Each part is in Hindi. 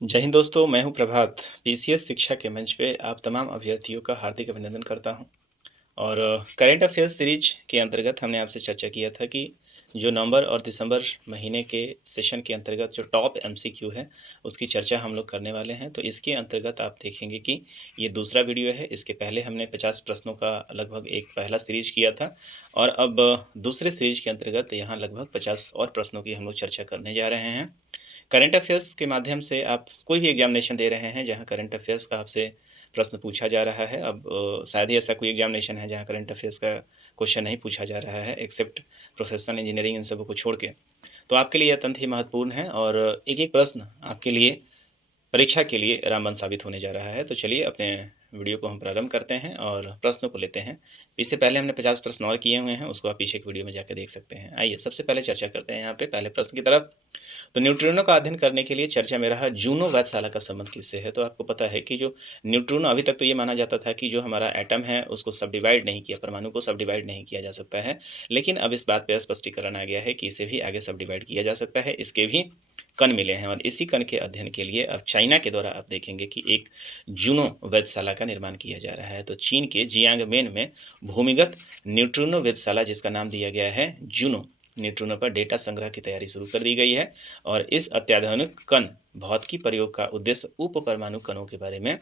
जय हिंद दोस्तों, मैं हूं प्रभात। पीसीएस शिक्षा के मंच पे आप तमाम अभ्यर्थियों का हार्दिक अभिनंदन करता हूं। और करंट अफेयर्स सीरीज के अंतर्गत हमने आपसे चर्चा किया था कि जो नवंबर और दिसंबर महीने के सेशन के अंतर्गत जो टॉप एमसीक्यू है, उसकी चर्चा हम लोग करने वाले हैं। तो इसके अंतर्गत आप देखेंगे कि ये दूसरा वीडियो है। इसके पहले हमने 50 प्रश्नों का लगभग एक पहला सीरीज किया था और अब दूसरे सीरीज के अंतर्गत यहाँ लगभग 50 और प्रश्नों की हम लोग चर्चा करने जा रहे हैं। करंट अफेयर्स के माध्यम से आप कोई भी एग्जामिनेशन दे रहे हैं जहाँ करंट अफेयर्स का आपसे प्रश्न पूछा जा रहा है। अब शायद ही ऐसा कोई एग्जामिनेशन है जहाँ करंट अफेयर्स का क्वेश्चन नहीं पूछा जा रहा है, एक्सेप्ट प्रोफेशनल इंजीनियरिंग इन सब को छोड़ के। तो आपके लिए अत्यंत ही महत्वपूर्ण है और एक-एक प्रश्न आपके लिए परीक्षा के लिए रामबाण साबित होने जा रहा है। तो चलिए अपने वीडियो को हम प्रारंभ करते हैं और प्रश्नों को लेते हैं। इससे पहले हमने 50 प्रश्न और किए हुए हैं, उसको आप पीछे की वीडियो में जाकर देख सकते हैं। आइए सबसे पहले चर्चा करते हैं यहाँ पे पहले प्रश्न की तरफ। तो न्यूट्रिनो का अध्ययन करने के लिए चर्चा में रहा जूनो वेधशाला का संबंध किससे है? तो आपको पता है कि जो न्यूट्रिनो अभी तक तो ये माना जाता था कि जो हमारा एटम है उसको सब डिवाइड नहीं किया, परमाणु को सब डिवाइड नहीं किया जा सकता है। लेकिन अब इस बात पे स्पष्टीकरण आ गया है कि इसे भी आगे सब डिवाइड किया जा सकता है। इसके भी कण मिले हैं और इसी कण के अध्ययन के लिए अब चाइना के द्वारा आप देखेंगे कि एक जूनो वेधशाला का निर्माण किया जा रहा है। तो चीन के जियांगमेन में भूमिगत न्यूट्रिनो वेधशाला, जिसका नाम दिया गया है जूनो, न्यूट्रिनो पर डेटा संग्रह की तैयारी शुरू कर दी गई है। और इस अत्याधुनिक कण भौतिकी प्रयोग का उद्देश्य उप परमाणु कणों के बारे में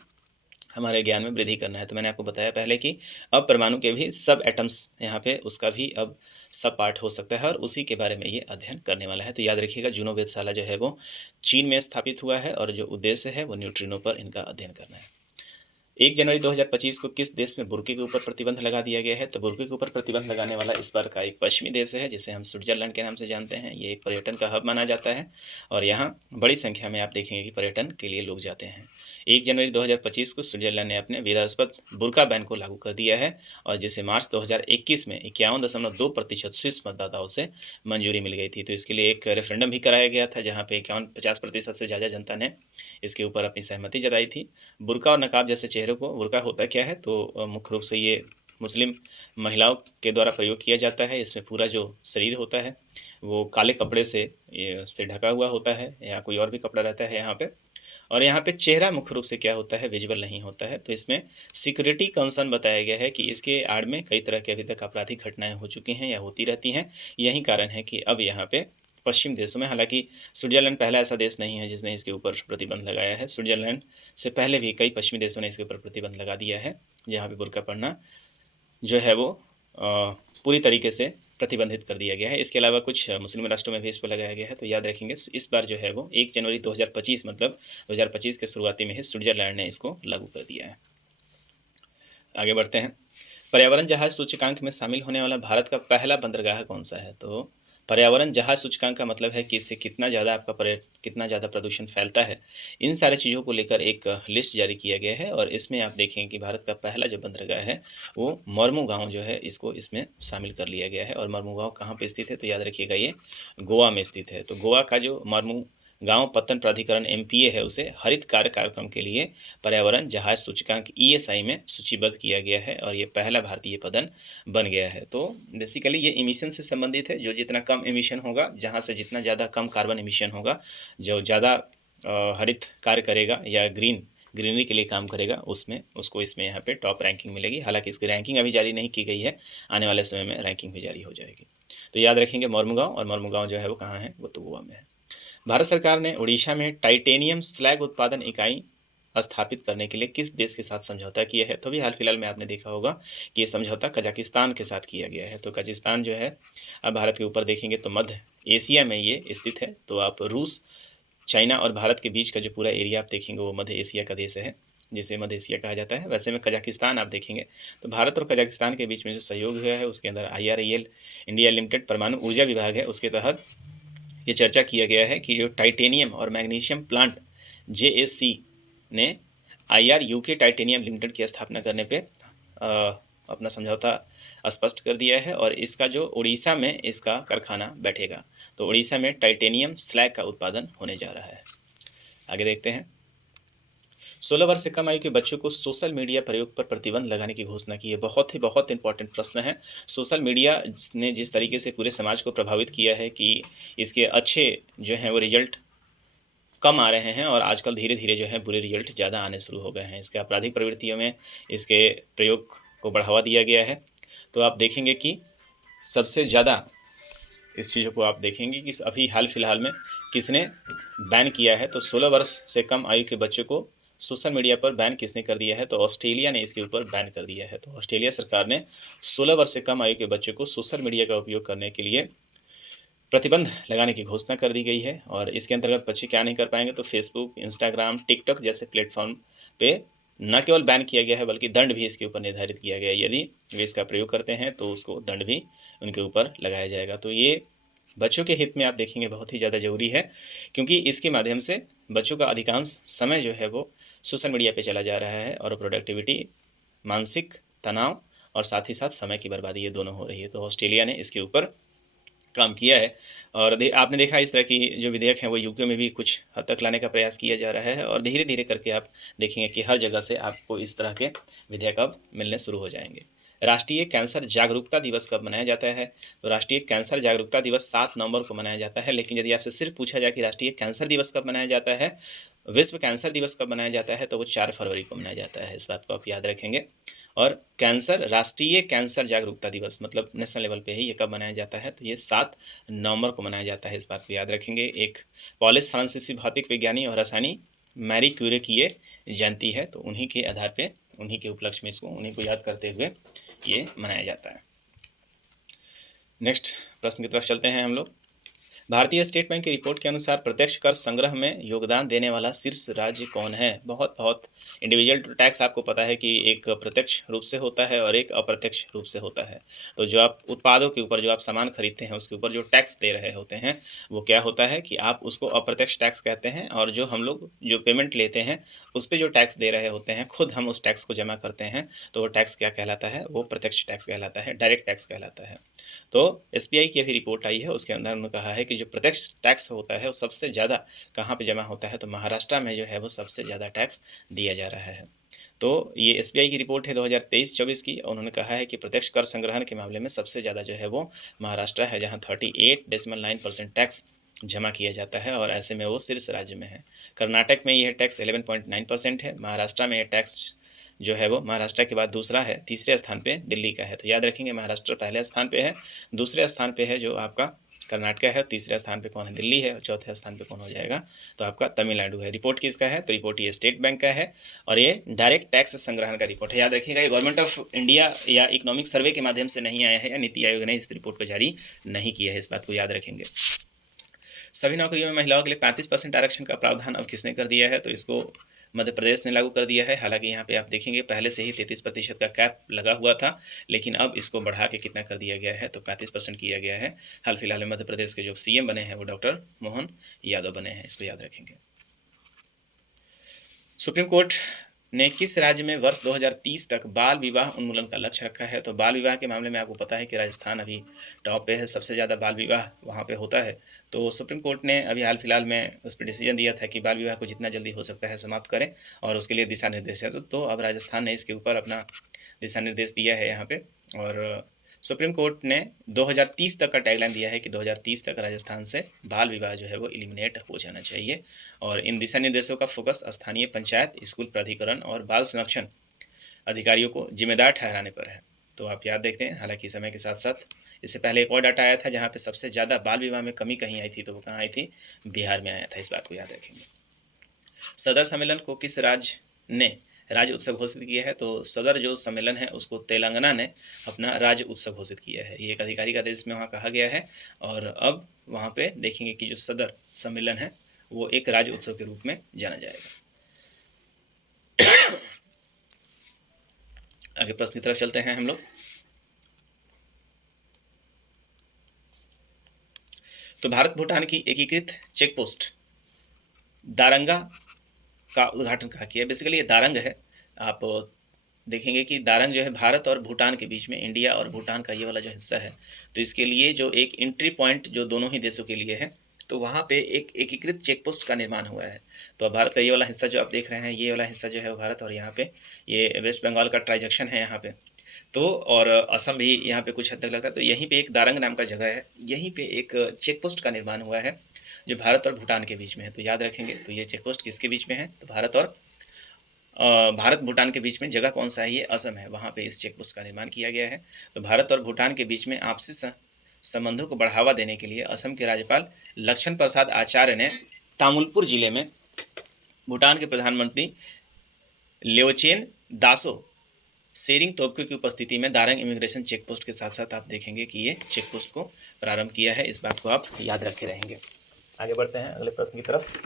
हमारे ज्ञान में वृद्धि करना है। तो मैंने आपको बताया पहले कि अब परमाणु के भी सब एटम्स यहाँ पे उसका भी अब सब पार्ट हो सकता है और उसी के बारे में ये अध्ययन करने वाला है। तो याद रखिएगा जूनो वेधशाला जो है वो चीन में स्थापित हुआ है और जो उद्देश्य है वो न्यूट्रिनो पर इनका अध्ययन करना है। 1 जनवरी 2025 को किस देश में बुर्के के ऊपर प्रतिबंध लगा दिया गया है? तो बुर्के के ऊपर प्रतिबंध लगाने वाला इस बार का एक पश्चिमी देश है, जिसे हम स्विट्जरलैंड के नाम से जानते हैं। ये एक पर्यटन का हब माना जाता है और यहाँ बड़ी संख्या में आप देखेंगे कि पर्यटन के लिए लोग जाते हैं। 1 जनवरी 2025 को स्विट्जरलैंड ने अपने विवादास्पद बुर्का बैन को लागू कर दिया है और जिसे मार्च 2021 में 51.2% स्विस मतदाताओं से मंजूरी मिल गई थी। तो इसके लिए एक रेफरेंडम भी कराया गया था, जहाँ पे 51-50% से ज़्यादा जनता ने इसके ऊपर अपनी सहमति जताई थी। बुर्का और नकाब जैसे चेहरों को, बुर्का होता क्या है तो मुख्य रूप से ये मुस्लिम महिलाओं के द्वारा प्रयोग किया जाता है। इसमें पूरा जो शरीर होता है वो काले कपड़े से ढका हुआ होता है या कोई और भी कपड़ा रहता है यहाँ पे। और यहाँ पे चेहरा मुख्य रूप से क्या होता है, विजिबल नहीं होता है। तो इसमें सिक्योरिटी कंसर्न बताया गया है कि इसके आड़ में कई तरह के अभी तक आपराधिक घटनाएं हो चुकी हैं या होती रहती हैं। यही कारण है कि अब यहाँ पे पश्चिम देशों में, हालांकि स्विट्जरलैंड पहला ऐसा देश नहीं है जिसने इसके ऊपर प्रतिबंध लगाया है। स्विट्जरलैंड से पहले भी कई पश्चिमी देशों ने इसके ऊपर प्रतिबंध लगा दिया है, जहाँ पे बुर्का पहनना जो है वो पूरी तरीके से प्रतिबंधित कर दिया गया है। इसके अलावा कुछ मुस्लिम राष्ट्रों में भी इस पर लगाया गया है। तो याद रखेंगे इस बार जो है वो 1 जनवरी 2025 मतलब 2025 के शुरुआती में ही स्विट्जरलैंड ने इसको लागू कर दिया है। आगे बढ़ते हैं। पर्यावरण जहाज सूचकांक में शामिल होने वाला भारत का पहला बंदरगाह कौन सा है? तो पर्यावरण जहाज सूचकांक का मतलब है कि इससे कितना ज़्यादा आपका कितना ज़्यादा प्रदूषण फैलता है। इन सारी चीज़ों को लेकर एक लिस्ट जारी किया गया है और इसमें आप देखेंगे कि भारत का पहला जो बंदरगाह है वो मरमू गाँव जो है, इसको इसमें शामिल कर लिया गया है। और मरमू गाँव कहाँ पे स्थित है? तो याद रखिएगा ये गोवा में स्थित है। तो गोवा का जो मरमू गाँव पत्तन प्राधिकरण एमपीए है, उसे हरित कार्य कार्यक्रम के लिए पर्यावरण जहाज सूचकांक ईएसआई में सूचीबद्ध किया गया है और ये पहला भारतीय पदन बन गया है। तो बेसिकली ये इमिशन से संबंधित है। जो जितना कम इमिशन होगा, जहाँ से जितना ज़्यादा कम कार्बन इमिशन होगा, जो ज़्यादा हरित कार्य करेगा या ग्रीनरी के लिए काम करेगा, उसमें उसको इसमें यहाँ पे टॉप रैंकिंग मिलेगी। हालांकि इसकी रैंकिंग अभी जारी नहीं की गई है, आने वाले समय में रैंकिंग भी जारी हो जाएगी। तो याद रखेंगे मरमुगाँव, और मरमुगाँव जो है वो कहाँ है? वो तो गोवा में है। भारत सरकार ने उड़ीसा में टाइटेनियम स्लैग उत्पादन इकाई स्थापित करने के लिए किस देश के साथ समझौता किया है? तो अभी हाल फिलहाल में आपने देखा होगा कि ये समझौता कजाकिस्तान के साथ किया गया है। तो कजाकिस्तान जो है, अब भारत के ऊपर देखेंगे तो मध्य एशिया में ये स्थित है। तो आप रूस, चाइना और भारत के बीच का जो पूरा एरिया आप देखेंगे वो मध्य एशिया का देश है, जिसे मध्य एशिया कहा जाता है। वैसे में कजाकिस्तान आप देखेंगे तो भारत और कजाकिस्तान के बीच में जो सहयोग हुआ है उसके अंदर IREL इंडिया लिमिटेड परमाणु ऊर्जा विभाग है, उसके तहत ये चर्चा किया गया है कि जो टाइटेनियम और मैग्नीशियम प्लांट JSC ने IRUK टाइटेनियम लिमिटेड की स्थापना करने पे अपना समझौता स्पष्ट कर दिया है और इसका जो उड़ीसा में इसका कारखाना बैठेगा। तो उड़ीसा में टाइटेनियम स्लैग का उत्पादन होने जा रहा है। आगे देखते हैं। 16 वर्ष से कम आयु के बच्चों को सोशल मीडिया प्रयोग पर प्रतिबंध लगाने की घोषणा की है। बहुत इंपॉर्टेंट प्रश्न है। सोशल मीडिया ने जिस तरीके से पूरे समाज को प्रभावित किया है कि इसके अच्छे जो हैं वो रिजल्ट कम आ रहे हैं और आजकल धीरे-धीरे जो है बुरे रिज़ल्ट ज़्यादा आने शुरू हो गए हैं। इसके आपराधिक प्रवृत्तियों में इसके प्रयोग को बढ़ावा दिया गया है। तो आप देखेंगे कि सबसे ज़्यादा इस चीज़ों को आप देखेंगे कि अभी हाल-फिलहाल में किसने बैन किया है, तो 16 वर्ष से कम आयु के बच्चों को सोशल मीडिया पर बैन किसने कर दिया है, तो ऑस्ट्रेलिया ने इसके ऊपर बैन कर दिया है। तो ऑस्ट्रेलिया सरकार ने 16 वर्ष से कम आयु के बच्चों को सोशल मीडिया का उपयोग करने के लिए प्रतिबंध लगाने की घोषणा कर दी गई है और इसके अंतर्गत बच्चे क्या नहीं कर पाएंगे, तो फेसबुक, इंस्टाग्राम, टिकटॉक जैसे प्लेटफॉर्म पे न केवल बैन किया गया है बल्कि दंड भी इसके ऊपर निर्धारित किया गया है। यदि वे इसका प्रयोग करते हैं तो उसको दंड भी उनके ऊपर लगाया जाएगा। तो ये बच्चों के हित में आप देखेंगे बहुत ही ज़्यादा ज़रूरी है, क्योंकि इसके माध्यम से बच्चों का अधिकांश समय जो है वो सोशल मीडिया पे चला जा रहा है और प्रोडक्टिविटी, मानसिक तनाव और साथ ही साथ समय की बर्बादी ये दोनों हो रही है। तो ऑस्ट्रेलिया ने इसके ऊपर काम किया है और आपने देखा इस तरह की जो विधेयक हैं वो यूके में भी कुछ हद तक लाने का प्रयास किया जा रहा है और धीरे-धीरे करके आप देखेंगे कि हर जगह से आपको इस तरह के विधेयक अब मिलने शुरू हो जाएँगे। राष्ट्रीय कैंसर जागरूकता दिवस कब मनाया जाता है? तो राष्ट्रीय कैंसर जागरूकता दिवस 7 नवंबर को मनाया जाता है, लेकिन यदि आपसे सिर्फ पूछा जाए कि राष्ट्रीय कैंसर दिवस कब मनाया जाता है, विश्व कैंसर दिवस कब मनाया जाता है, तो वो 4 फरवरी को मनाया जाता है। इस बात को आप याद रखेंगे। और राष्ट्रीय कैंसर जागरूकता दिवस मतलब नेशनल लेवल पे ही ये कब मनाया जाता है, तो ये 7 नवंबर को मनाया जाता है। इस बात को याद रखेंगे। एक पॉलिश फ्रांसीसी भौतिक विज्ञानी और रसायनी मैरी क्यूरी की ये जयंती है, तो उन्हीं के आधार पे, उन्हीं के उपलक्ष्य में इसको, उन्हीं को याद करते हुए ये मनाया जाता है। नेक्स्ट प्रश्न की तरफ चलते हैं हम लोग। भारतीय स्टेट बैंक की रिपोर्ट के अनुसार प्रत्यक्ष कर संग्रह में योगदान देने वाला शीर्ष राज्य कौन है? बहुत इंडिविजुअल टैक्स आपको पता है कि एक प्रत्यक्ष रूप से होता है और एक अप्रत्यक्ष रूप से होता है। तो जो आप उत्पादों के ऊपर जो आप सामान खरीदते हैं उसके ऊपर जो टैक्स दे रहे होते हैं वो क्या होता है कि आप उसको अप्रत्यक्ष टैक्स कहते हैं, और जो हम लोग जो पेमेंट लेते हैं उस पर जो टैक्स दे रहे होते हैं, खुद हम उस टैक्स को जमा करते हैं, तो वो टैक्स क्या कहलाता है? वो प्रत्यक्ष टैक्स कहलाता है, डायरेक्ट टैक्स कहलाता है। तो एसबीआई की अभी रिपोर्ट आई है, उसके अंदर उन्होंने कहा है कि जो प्रत्यक्ष टैक्स होता है वो सबसे ज़्यादा कहाँ पे जमा होता है, तो महाराष्ट्र में जो है वो सबसे ज़्यादा टैक्स दिया जा रहा है। तो ये एसबीआई की रिपोर्ट है 2023-24 की, और उन्होंने कहा है कि प्रत्यक्ष कर संग्रहण के मामले में सबसे ज़्यादा जो है वो महाराष्ट्र है, जहाँ 38.9% टैक्स जमा किया जाता है और ऐसे में वो शीर्ष राज्य में है। कर्नाटक में यह टैक्स 11.9% है। महाराष्ट्र में यह टैक्स जो है वो महाराष्ट्र के बाद दूसरा है, तीसरे स्थान पे दिल्ली का है। तो याद रखेंगे महाराष्ट्र पहले स्थान पे है, दूसरे स्थान पे है जो आपका कर्नाटक है, और तीसरे स्थान पे कौन है? दिल्ली है, और चौथे स्थान पे कौन हो जाएगा? तो आपका तमिलनाडु है। रिपोर्ट किसका है? तो रिपोर्ट ये स्टेट बैंक का है और ये डायरेक्ट टैक्स संग्रहण का रिपोर्ट है। याद रखिएगा, ये गवर्नमेंट ऑफ इंडिया या इकोनॉमिक सर्वे के माध्यम से नहीं आया है, या नीति आयोग ने इस रिपोर्ट को जारी नहीं किया है। इस बात को याद रखेंगे। सभी नौकरियों में महिलाओं के लिए 35% आरक्षण का प्रावधान अब किसने कर दिया है? तो इसको मध्य प्रदेश ने लागू कर दिया है। हालांकि यहाँ पे आप देखेंगे पहले से ही 33% का कैप लगा हुआ था, लेकिन अब इसको बढ़ा के कितना कर दिया गया है, तो 35% किया गया है। हाल फिलहाल में मध्य प्रदेश के जो सीएम बने हैं वो डॉक्टर मोहन यादव बने हैं, इसको याद रखेंगे। सुप्रीम कोर्ट ने किस राज्य में वर्ष 2030 तक बाल विवाह उन्मूलन का लक्ष्य रखा है? तो बाल विवाह के मामले में आपको पता है कि राजस्थान अभी टॉप पे है, सबसे ज़्यादा बाल विवाह वहाँ पे होता है। तो सुप्रीम कोर्ट ने अभी हाल फिलहाल में उस पर डिसीजन दिया था कि बाल विवाह को जितना जल्दी हो सकता है समाप्त करें, और उसके लिए दिशा निर्देश है। तो अब राजस्थान ने इसके ऊपर अपना दिशा निर्देश दिया है यहाँ पे, और सुप्रीम कोर्ट ने 2030 तक का टैगलाइन दिया है कि 2030 तक राजस्थान से बाल विवाह जो है वो एलिमिनेट हो जाना चाहिए। और इन दिशा निर्देशों का फोकस स्थानीय पंचायत, स्कूल प्राधिकरण और बाल संरक्षण अधिकारियों को जिम्मेदार ठहराने पर है। तो आप याद देखते हैं, हालांकि समय के साथ साथ इससे पहले एक और डाटा आया था जहाँ पे सबसे ज़्यादा बाल विवाह में कमी कहीं आई थी, तो वो कहाँ आई थी? बिहार में आया था। इस बात को याद रखेंगे। सदर सम्मेलन को किस राज्य ने राज्य उत्सव घोषित किया है? तो सदर जो सम्मेलन है उसको तेलंगाना ने अपना राज्य उत्सव घोषित किया है। ये एक आधिकारिक आदेश में वहाँ कहा गया है, और अब वहाँ पे देखेंगे कि जो सदर सम्मेलन है वो एक राज्य उत्सव के रूप में जाना जाएगा। आगे प्रश्न की तरफ चलते हैं हम लोग। तो भारत भूटान की एकीकृत चेक पोस्ट दारंगा का उद्घाटन कहाँ किया? बेसिकली ये दारंग है। आप देखेंगे कि दारंग जो है भारत और भूटान के बीच में, इंडिया और भूटान का ये वाला जो हिस्सा है, तो इसके लिए जो एक एंट्री पॉइंट जो दोनों ही देशों के लिए है, तो वहाँ पे एक एकीकृत चेक पोस्ट का निर्माण हुआ है। तो अब भारत का ये वाला हिस्सा जो आप देख रहे हैं, ये वाला हिस्सा जो है वो भारत, और यहाँ पे ये वेस्ट बंगाल का ट्रांजैक्शन है यहाँ पे, तो और असम भी यहाँ पे कुछ हद तक लगता है। तो यहीं पे एक दारंग नाम का जगह है, यहीं पे एक चेक पोस्ट का निर्माण हुआ है, जो भारत और भूटान के बीच में है। तो याद रखेंगे, तो ये चेक पोस्ट किसके बीच में है, तो भारत भूटान के बीच में जगह कौन सा है, ये असम है, वहाँ पे इस चेक पोस्ट का निर्माण किया गया है। तो भारत और भूटान के बीच में आपसी संबंधों को बढ़ावा देने के लिए असम के राज्यपाल लक्ष्मण प्रसाद आचार्य ने तामुलपुर जिले में भूटान के प्रधानमंत्री ल्योचेन दासो सेरिंग तोब्गे की उपस्थिति में दारंग इमिग्रेशन चेक पोस्ट के साथ साथ आप देखेंगे कि ये चेक पोस्ट को प्रारंभ किया है। इस बात को आप याद रखे रहेंगे। आगे बढ़ते हैं अगले प्रश्न की तरफ।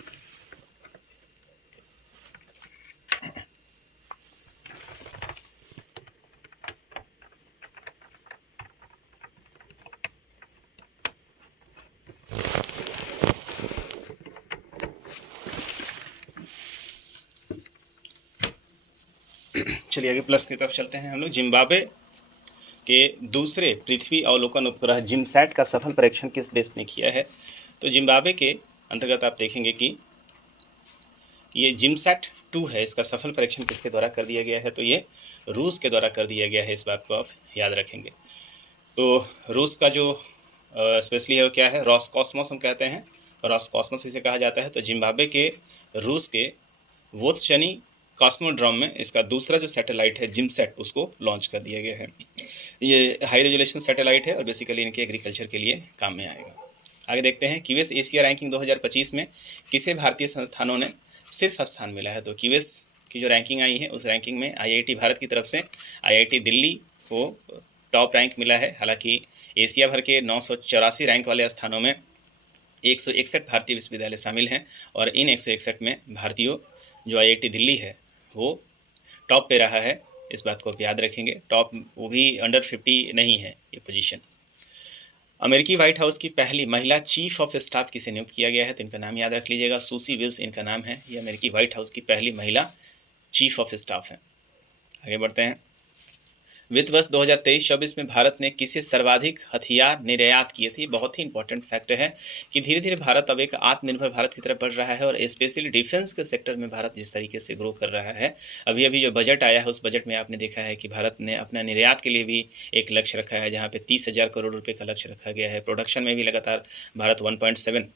चलिए आगे प्लस की तरफ चलते हैं हम लोग। जिम्बाब्वे के दूसरे पृथ्वी अवलोकन उपग्रह जिमसैट का सफल परीक्षण किस देश ने किया है, तो जिम्बाब्वे के अंतर्गत आप देखेंगे कि ये जिमसैट 2 है, इसका सफल परीक्षण किसके द्वारा कर दिया गया है, तो ये रूस के द्वारा कर दिया गया है। इस बात को आप याद रखेंगे। तो रूस का जो स्पेशली है वो क्या है, रॉसकॉस्मोस हम कहते हैं, रॉसकॉस्मोस इसे कहा जाता है। तो जिम्बाब्वे के रूस के वोत्सनी कॉस्मोड्रोम में इसका दूसरा जो सैटेलाइट है जिमसैट, उसको लॉन्च कर दिया गया है। ये हाई रेजोल्यूशन सैटेलाइट है और बेसिकली इनके एग्रीकल्चर के लिए काम में आएगा। आगे देखते हैं, क्यूएस एशिया रैंकिंग 2025 में किसे भारतीय संस्थानों ने सिर्फ स्थान मिला है, तो क्यूएस की जो रैंकिंग आई है उस रैंकिंग में आईआईटी भारत की तरफ से आईआईटी दिल्ली को टॉप रैंक मिला है। हालांकि एशिया भर के 984 रैंक वाले स्थानों में 161 भारतीय विश्वविद्यालय शामिल हैं और इन 161 में भारतीयों जो आईआईटी दिल्ली है वो टॉप पे रहा है। इस बात को आप याद रखेंगे। टॉप वो भी अंडर 50 नहीं है ये पोजीशन। अमेरिकी व्हाइट हाउस की पहली महिला चीफ ऑफ स्टाफ किसे नियुक्त किया गया है, तो इनका नाम याद रख लीजिएगा, सूसी विल्स इनका नाम है। ये अमेरिकी व्हाइट हाउस की पहली महिला चीफ ऑफ स्टाफ है। आगे बढ़ते हैं। वित्त वर्ष 2023-24 में भारत ने किसे सर्वाधिक हथियार निर्यात किए थे। बहुत ही इंपॉर्टेंट फैक्ट है कि धीरे धीरे भारत अब एक आत्मनिर्भर भारत की तरफ बढ़ रहा है और स्पेशली डिफेंस के सेक्टर में भारत जिस तरीके से ग्रो कर रहा है। अभी अभी जो बजट आया है उस बजट में आपने देखा है कि भारत ने अपना निर्यात के लिए भी एक लक्ष्य रखा है, जहाँ पे 30,000 करोड़ रुपये का लक्ष्य रखा गया है। प्रोडक्शन में भी लगातार भारत 1.7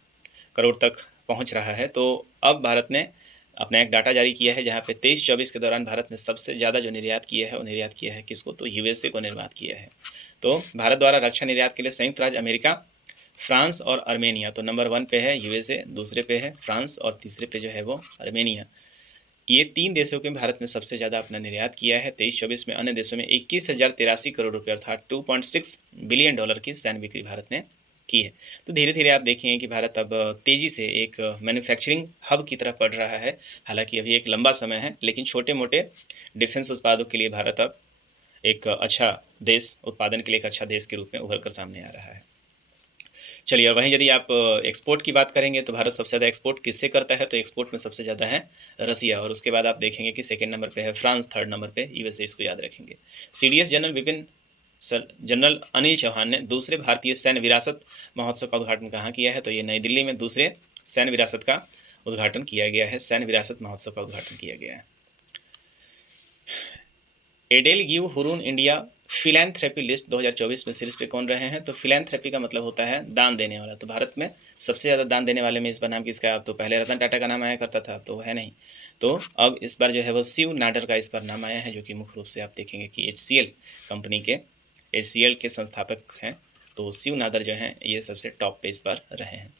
करोड़ तक पहुँच रहा है। तो अब भारत ने अपना एक डाटा जारी किया है जहाँ पे 23-24 के दौरान भारत ने सबसे ज़्यादा जो निर्यात किया है वो निर्यात किया है किसको, तो यूएसए को निर्यात किया है। तो भारत द्वारा रक्षा निर्यात के लिए संयुक्त राज्य अमेरिका, फ्रांस और अर्मेनिया, तो नंबर 1 पे है यूएसए, दूसरे पे है फ्रांस और तीसरे पे जो है वो अर्मेनिया। ये 3 देशों के भारत ने सबसे ज़्यादा अपना निर्यात किया है। 23-24 में अन्य देशों में 21,083 करोड़ रुपये अर्थात $2.6 बिलियन की सैन्य बिक्री भारत ने की है। तो धीरे धीरे आप देखेंगे कि भारत अब तेज़ी से एक मैन्युफैक्चरिंग हब की तरफ बढ़ रहा है। हालांकि अभी एक लंबा समय है, लेकिन छोटे मोटे डिफेंस उत्पादों के लिए भारत अब एक अच्छा देश, उत्पादन के लिए एक अच्छा देश के रूप में उभर कर सामने आ रहा है। चलिए, और वहीं यदि आप एक्सपोर्ट की बात करेंगे तो भारत सबसे ज़्यादा एक्सपोर्ट किससे करता है, तो एक्सपोर्ट में सबसे ज़्यादा है रसिया, और उसके बाद आप देखेंगे कि सेकेंड नंबर पे है फ्रांस, थर्ड नंबर पे यूएसए, इसको याद रखेंगे। सीडीएस जनरल अनिल चौहान ने दूसरे भारतीय सैन्य विरासत महोत्सव का उद्घाटन कहाँ किया है, तो ये नई दिल्ली में दूसरे सैन्य विरासत का उद्घाटन किया गया है। सैन्य विरासत महोत्सव का उद्घाटन किया गया है। EdelGive Hurun India philanthropy list 2024 में शीर्ष पे कौन रहे हैं, तो फिलैंथ्रेपी का मतलब होता है दान देने वाला। तो भारत में सबसे ज़्यादा दान देने वाले में इस बार नाम किसका है, अब तो पहले रतन टाटा का नाम आया करता था, अब तो है नहीं। तो अब इस बार जो है वो शिव नाडर का इस बार नाम आया है, जो कि मुख्य रूप से आप देखेंगे कि HCL कंपनी के HCL के संस्थापक हैं। तो शिव नादर जो हैं ये सबसे टॉप पे इस बार रहे हैं।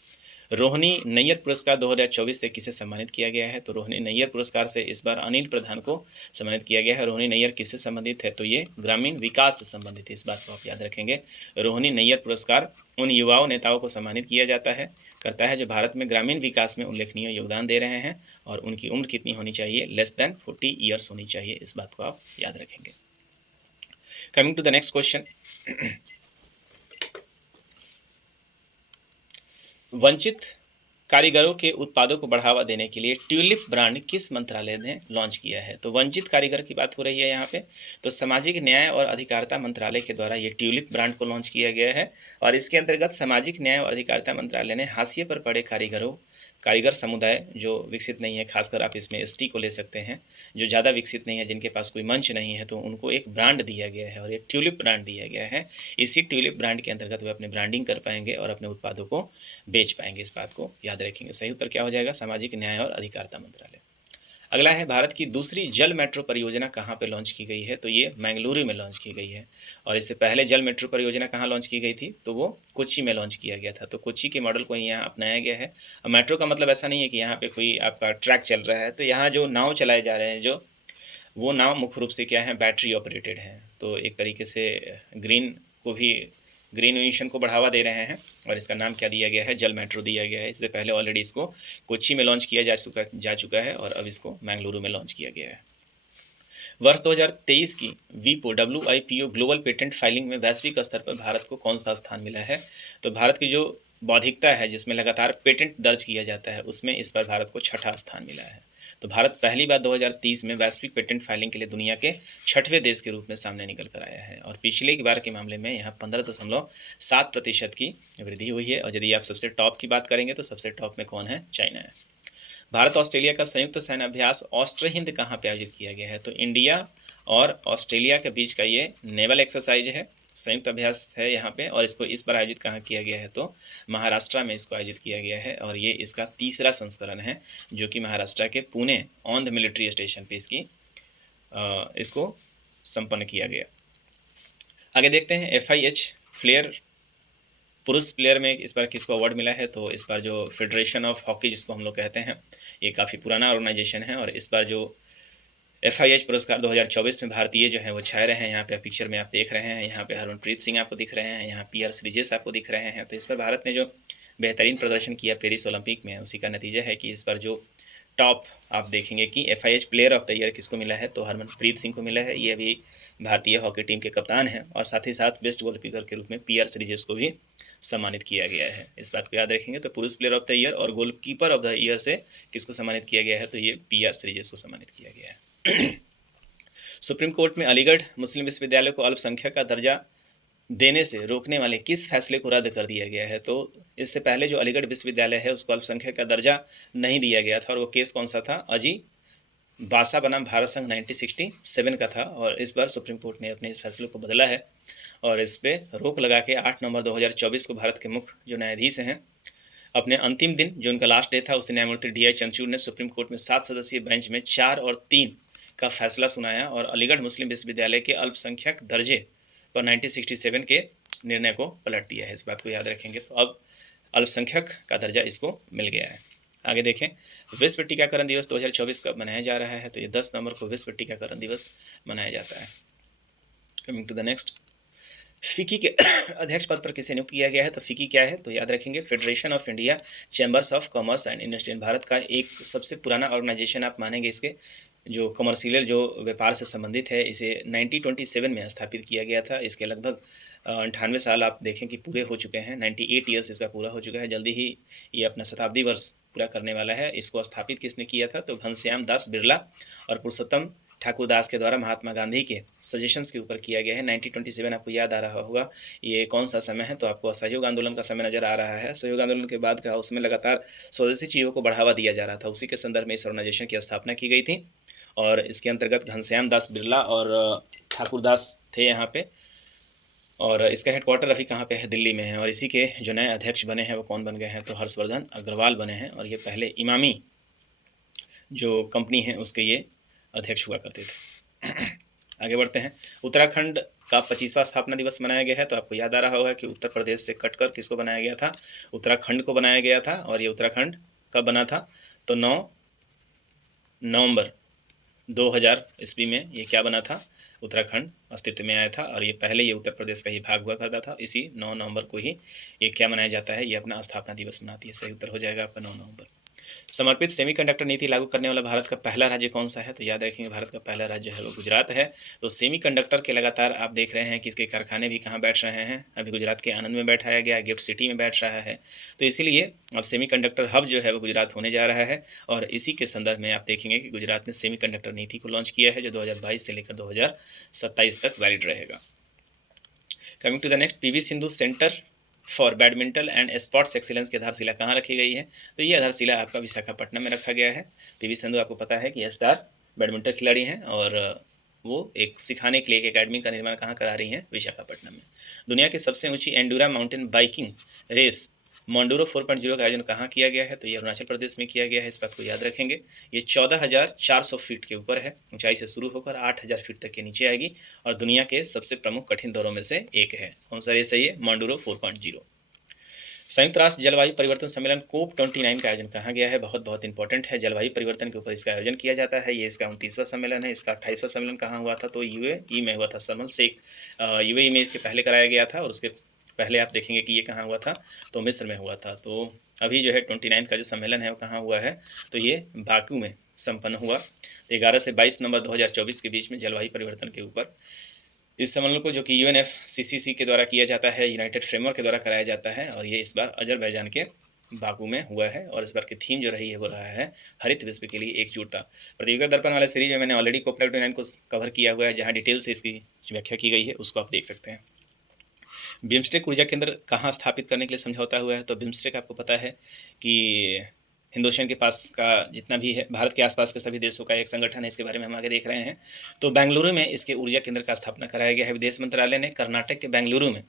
रोहिणी नैयर पुरस्कार 2024 से किसे सम्मानित किया गया है, तो रोहिणी नैयर पुरस्कार से इस बार अनिल प्रधान को सम्मानित किया गया है। रोहिणी नैयर किससे संबंधित है, तो ये ग्रामीण विकास से संबंधित है। इस बात को आप याद रखेंगे। रोहिणी नैयर पुरस्कार उन युवाओं नेताओं को सम्मानित किया करता है जो भारत में ग्रामीण विकास में उल्लेखनीय योगदान दे रहे हैं, और उनकी उम्र कितनी होनी चाहिए, लेस देन 40 ईयर्स होनी चाहिए। इस बात को आप याद रखेंगे। Coming to the next question. वंचित कारीगरों के उत्पादों को बढ़ावा देने के लिए ट्यूलिप ब्रांड किस मंत्रालय ने लॉन्च किया है, तो वंचित कारीगर की बात हो रही है यहाँ पे। तो सामाजिक न्याय और अधिकारिता मंत्रालय के द्वारा ये ट्यूलिप ब्रांड को लॉन्च किया गया है, और इसके अंतर्गत सामाजिक न्याय और अधिकारिता मंत्रालय ने हाशिए पर पड़े कारीगर समुदाय जो विकसित नहीं है, खासकर आप इसमें एसटी को ले सकते हैं, जो ज़्यादा विकसित नहीं है, जिनके पास कोई मंच नहीं है, तो उनको एक ब्रांड दिया गया है और एक ट्यूलिप ब्रांड दिया गया है। इसी ट्यूलिप ब्रांड के अंतर्गत वे अपने ब्रांडिंग कर पाएंगे और अपने उत्पादों को बेच पाएंगे। इस बात को याद रखेंगे। सही उत्तर क्या हो जाएगा? सामाजिक न्याय और अधिकारिता मंत्रालय। अगला है, भारत की दूसरी जल मेट्रो परियोजना कहाँ पे लॉन्च की गई है? तो ये बेंगलुरु में लॉन्च की गई है। और इससे पहले जल मेट्रो परियोजना कहाँ लॉन्च की गई थी? तो वो कोच्चि में लॉन्च किया गया था। तो कोच्चि के मॉडल को ही यहाँ अपनाया गया है। अब मेट्रो का मतलब ऐसा नहीं है कि यहाँ पे कोई आपका ट्रैक चल रहा है, तो यहाँ जो नाव चलाए जा रहे हैं, जो वो नाव मुख्य रूप से क्या है? बैटरी ऑपरेटेड हैं। तो एक तरीके से ग्रीन मिशन को बढ़ावा दे रहे हैं और इसका नाम क्या दिया गया है? जल मेट्रो दिया गया है। इससे पहले ऑलरेडी इसको कोच्चि में लॉन्च किया जा चुका है और अब इसको बेंगलुरु में लॉन्च किया गया है। वर्ष 2023 की WIPO ग्लोबल पेटेंट फाइलिंग में वैश्विक स्तर पर भारत को कौन सा स्थान मिला है? तो भारत की जो बौद्धिकता है, जिसमें लगातार पेटेंट दर्ज किया जाता है, उसमें इस बार भारत को छठा स्थान मिला है। तो भारत पहली बार 2030 में वैश्विक पेटेंट फाइलिंग के लिए दुनिया के 6वें देश के रूप में सामने निकल कर आया है। और पिछले बार के मामले में यहाँ 15.7% की वृद्धि हुई है। और यदि आप सबसे टॉप की बात करेंगे तो सबसे टॉप में कौन है? चाइना है। भारत ऑस्ट्रेलिया का संयुक्त सैन्य अभ्यास ऑस्ट्र हिंद कहाँ पे आयोजित किया गया है? तो इंडिया और ऑस्ट्रेलिया के बीच का ये नेवल एक्सरसाइज है, संयुक्त अभ्यास है यहाँ पे। और इसको इस बार आयोजित कहाँ किया गया है? तो महाराष्ट्र में इसको आयोजित किया गया है और ये इसका तीसरा संस्करण है, जो कि महाराष्ट्र के Pune on the military station पे इसको संपन्न किया गया। आगे देखते हैं, FIH फ्लेयर पुरुष प्लेयर में इस बार किसको अवार्ड मिला है? तो इस बार जो फेडरेशन ऑफ हॉकी जिसको हम लोग कहते हैं, ये काफ़ी पुराना ऑर्गेनाइजेशन है और इस बार जो FIH पुरस्कार 2024 में भारतीय जो हैं वो छाए रहे हैं। यहाँ पे पिक्चर में आप देख रहे हैं, यहाँ पे हरमनप्रीत सिंह आपको दिख रहे हैं, यहाँ PR श्रीजेश आपको दिख रहे हैं। तो इस बार भारत ने जो बेहतरीन प्रदर्शन किया पेरिस ओलंपिक में, उसी का नतीजा है कि इस बार जो टॉप आप देखेंगे कि FIH player of the year किसको मिला है? तो हरमनप्रीत सिंह को मिला है। ये अभी भारतीय हॉकी टीम के कप्तान हैं और साथ ही साथ बेस्ट गोलकीपर के रूप में PR श्रीजेश को भी सम्मानित किया गया है। इस बात को याद रखेंगे। तो पुरुष प्लेयर ऑफ द ईयर और गोलकीपर ऑफ द ईयर से किसको सम्मानित किया गया है? तो ये PR श्रीजेश को सम्मानित किया गया है। सुप्रीम कोर्ट में अलीगढ़ मुस्लिम विश्वविद्यालय को अल्पसंख्यक का दर्जा देने से रोकने वाले किस फैसले को रद्द कर दिया गया है? तो इससे पहले जो अलीगढ़ विश्वविद्यालय है उसको अल्पसंख्यक का दर्जा नहीं दिया गया था और वो केस कौन सा था? अजी बासा बनाम भारत संघ 1967 का था। और इस बार सुप्रीम कोर्ट ने अपने इस फैसले को बदला है और इस पर रोक लगा के 8 नवंबर 2024 को भारत के मुख्य जो न्यायाधीश हैं, अपने अंतिम दिन जो उनका लास्ट डे था, उसे न्यायमूर्ति DI चंद्रचूड़ ने सुप्रीम कोर्ट में 7 सदस्यीय बेंच में 4 और 3 का फैसला सुनाया और अलीगढ़ मुस्लिम विश्वविद्यालय के अल्पसंख्यक दर्जे पर 1967 के निर्णय को पलट दिया है। इस बात को याद रखेंगे। तो अब अल्पसंख्यक का दर्जा इसको मिल गया है। आगे देखें, विश्व टीकाकरण दिवस 2024 कब मनाया जा रहा है? तो ये 10 नवंबर को विश्व टीकाकरण दिवस मनाया जाता है। कमिंग टू द नेक्स्ट, फिकी के अध्यक्ष पद पर किसे नियुक्त किया गया है? तो फिकी क्या है? तो याद रखेंगे, federation of India chambers of commerce and industry. Bharat का एक सबसे पुराना ऑर्गेनाइजेशन आप मानेंगे। इसके जो कमर्शियल जो व्यापार से संबंधित है, इसे 1927 में स्थापित किया गया था। इसके लगभग 98 साल आप देखें कि पूरे हो चुके हैं। 98 ईयर्स इसका पूरा हो चुका है। जल्दी ही ये अपना शताब्दी वर्ष पूरा करने वाला है। इसको स्थापित किसने किया था? तो घनश्याम दास बिरला और पुरुषोत्तम ठाकुर दास के द्वारा महात्मा गांधी के सजेशंस के ऊपर किया गया है। 1927 आपको याद आ रहा होगा, ये कौन सा समय है? तो आपको असहयोग आंदोलन का समय नज़र आ रहा है। असहयोग आंदोलन के बाद का उसमें लगातार स्वदेशी चीज़ों को बढ़ावा दिया जा रहा था। उसी के संदर्भ में इस ऑर्गेनाइजेशन की स्थापना की गई थी और इसके अंतर्गत घनश्याम दास बिरला और ठाकुर दास थे यहाँ पे। और इसका हेडक्वार्टर अभी कहाँ पे है? दिल्ली में है। और इसी के जो नए अध्यक्ष बने हैं वो कौन बन गए हैं? तो हर्षवर्धन अग्रवाल बने हैं और ये पहले इमामी जो कंपनी है उसके ये अध्यक्ष हुआ करते थे। आगे बढ़ते हैं, उत्तराखंड का 25वां स्थापना दिवस मनाया गया है। तो आपको याद आ रहा होगा कि उत्तर प्रदेश से कटकर किसको बनाया गया था? उत्तराखंड को बनाया गया था। और ये उत्तराखंड कब बना था? तो 9 नवंबर 2000 ईस्वी में ये क्या बना था? उत्तराखंड अस्तित्व में आया था और ये पहले ये उत्तर प्रदेश का ही भाग हुआ करता था। इसी 9 नवंबर को ही ये क्या मनाया जाता है? ये अपना स्थापना दिवस मनाती है। सही उत्तर हो जाएगा आपका 9 नवंबर। समर्पित सेमीकंडक्टर नीति लागू करने वाला भारत का पहला राज्य कौन सा है? तो याद रखेंगे, भारत का पहला राज्य है वो गुजरात है। तो सेमीकंडक्टर के लगातार आप देख रहे हैं कि इसके कारखाने भी कहाँ बैठ रहे हैं? अभी गुजरात के आनंद में बैठाया गया, गिफ्ट सिटी में बैठ रहा है। तो इसीलिए अब सेमीकंडक्टर हब जो है वो गुजरात होने जा रहा है और इसी के संदर्भ में आप देखेंगे कि गुजरात ने सेमीकंडक्टर नीति को लॉन्च किया है जो 2022 से लेकर 2027 तक वैलिड रहेगा। Coming to the next, PV Sindhu centre for badminton and sports excellence की आधारशिला कहाँ रखी गई है? तो ये आधारशिला आपका विशाखापट्टनम में रखा गया है। पीवी सिंधु आपको पता है कि ये स्टार बैडमिंटन खिलाड़ी हैं और वो एक सिखाने के लिए एक एकेडमी का निर्माण कहाँ करा रही हैं? विशाखापट्टनम में। दुनिया की सबसे ऊंची एंडूरा माउंटेन बाइकिंग रेस मोंडूरो 4.0 का आयोजन कहाँ किया गया है? तो ये अरुणाचल प्रदेश में किया गया है। इस बात को याद रखेंगे। ये 14,400 फीट के ऊपर है, ऊंचाई से शुरू होकर 8,000 फीट तक के नीचे आएगी और दुनिया के सबसे प्रमुख कठिन दौरों में से एक है। कौन सा रेस है ये? मोंडूरो 4.0। संयुक्त राष्ट्र जलवायु परिवर्तन सम्मेलन COP29 का आयोजन कहाँ गया है? बहुत बहुत इंपॉर्टेंट है। जलवायु परिवर्तन के ऊपर इसका आयोजन किया जाता है। ये इसका 29वां सम्मेलन है। इसका 28वां सम्मेलन कहाँ हुआ था? तो यूएई में हुआ था। शर्म el शेख यूएई में इसके पहले कराया गया था और उसके पहले आप देखेंगे कि ये कहाँ हुआ था? तो मिस्र में हुआ था। तो अभी जो है 29 का जो सम्मेलन है वो कहाँ हुआ है? तो ये बाकू में संपन्न हुआ। तो 11 से 22 नवंबर 2024 के बीच में जलवायु परिवर्तन के ऊपर इस सम्मेलन को, जो कि UNFCCC के द्वारा किया जाता है, यूनाइटेड फ्रेमवर्क के द्वारा कराया जाता है और ये इस बार अजरबैजान के बाकू में हुआ है। और इस बार की थीम जो रही है वो रहा है हरित विश्व के लिए एकजुटता। प्रतियोगिता दर्पण वाले सीरीज में मैंने ऑलरेडी COP29 को कवर किया हुआ है, जहाँ डिटेल से इसकी व्याख्या की गई है, उसको आप देख सकते हैं। बिम्स्टेक ऊर्जा केंद्र कहाँ स्थापित करने के लिए समझौता हुआ है? तो बिम्स्टेक आपको पता है कि हिंद ओशन के पास का जितना भी है, भारत के आसपास के सभी देशों का एक संगठन है। इसके बारे में हम आगे देख रहे हैं। तो बेंगलुरु में इसके ऊर्जा केंद्र का स्थापना कराया गया है। विदेश मंत्रालय ने कर्नाटक के बेंगलुरु में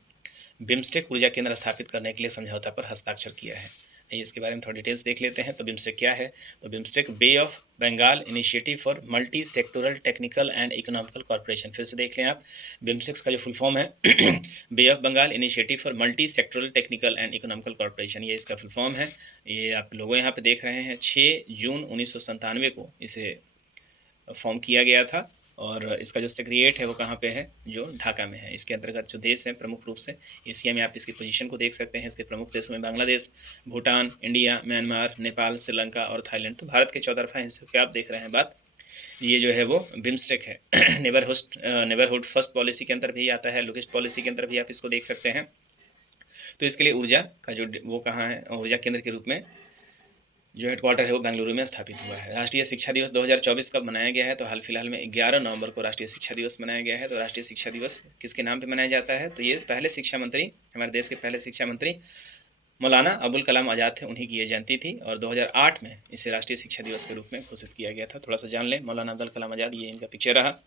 बिम्स्टेक ऊर्जा केंद्र स्थापित करने के लिए समझौता पर हस्ताक्षर किया है। इसके बारे में थोड़ा डिटेल्स देख लेते हैं। तो बिम्स्टेक क्या है? तो BIMSTEC Bay of Bengal initiative for multi sectoral technical and economical corporation. फिर से देख लें आप, बिम्स्टेक का जो फुल फॉर्म है bay of Bengal initiative for multi sectoral technical and economical corporation, ये इसका फुल फॉर्म है। ये आप लोगों यहाँ पे देख रहे हैं। 6 जून 1997 को इसे फॉर्म किया गया था और इसका जो सेक्रेटरीट है वो कहाँ पे है? जो ढाका में है। इसके अंतर्गत जो देश हैं प्रमुख रूप से एशिया में, आप इसकी पोजीशन को देख सकते हैं। इसके प्रमुख देशों में बांग्लादेश, भूटान, इंडिया, म्यांमार, नेपाल, श्रीलंका और थाईलैंड। तो भारत के चौतरफा हिस्से की आप देख रहे हैं बात। ये जो है वो बिम्स्टेक है। नेबरहुड फर्स्ट पॉलिसी के अंदर भी आता है, लोकेस्ट पॉलिसी के अंदर भी आप इसको देख सकते हैं। तो इसके लिए ऊर्जा का जो वो कहाँ है? ऊर्जा केंद्र के रूप में जो हेडक्वार्टर है वो बेंगलुरु में स्थापित हुआ है। राष्ट्रीय शिक्षा दिवस 2024 कब मनाया गया है? तो हाल फिलहाल में 11 नवंबर को राष्ट्रीय शिक्षा दिवस मनाया गया है। तो राष्ट्रीय शिक्षा दिवस किसके नाम पे मनाया जाता है? तो ये पहले शिक्षा मंत्री, हमारे देश के पहले शिक्षा मंत्री मौलाना अबुल कलाम आज़ाद थे, उन्हीं की ये जयंती थी और 2008 में इसे राष्ट्रीय शिक्षा दिवस के रूप में घोषित किया गया था। थोड़ा सा जान लें, मौलाना अबुल कलाम आज़ाद, ये इनका पिक्चर रहा।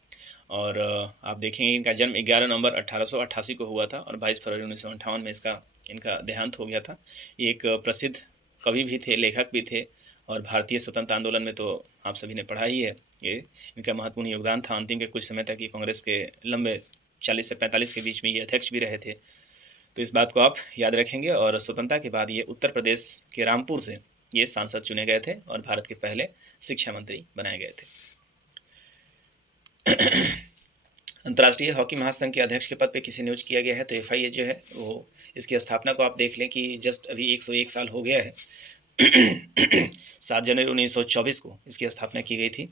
और आप देखेंगे इनका जन्म 11 नवंबर 1888 को हुआ था और 22 फरवरी 1958 में इनका देहांत हो गया था। ये एक प्रसिद्ध कवि भी थे, लेखक भी थे और भारतीय स्वतंत्रता आंदोलन में तो आप सभी ने पढ़ा ही है। ये इनका महत्वपूर्ण योगदान था। अंतिम के कुछ समय तक ये कांग्रेस के लंबे 40 से 45 के बीच में ये अध्यक्ष भी रहे थे। तो इस बात को आप याद रखेंगे। और स्वतंत्रता के बाद ये उत्तर प्रदेश के रामपुर से ये सांसद चुने गए थे और भारत के पहले शिक्षा मंत्री बनाए गए थे। अंतर्राष्ट्रीय हॉकी महासंघ के अध्यक्ष के पद पे किसे नियुक्त किया गया है? तो FIH जो है वो, इसकी स्थापना को आप देख लें कि जस्ट अभी 101 साल हो गया है। 7 जनवरी 1924 को इसकी स्थापना की गई थी।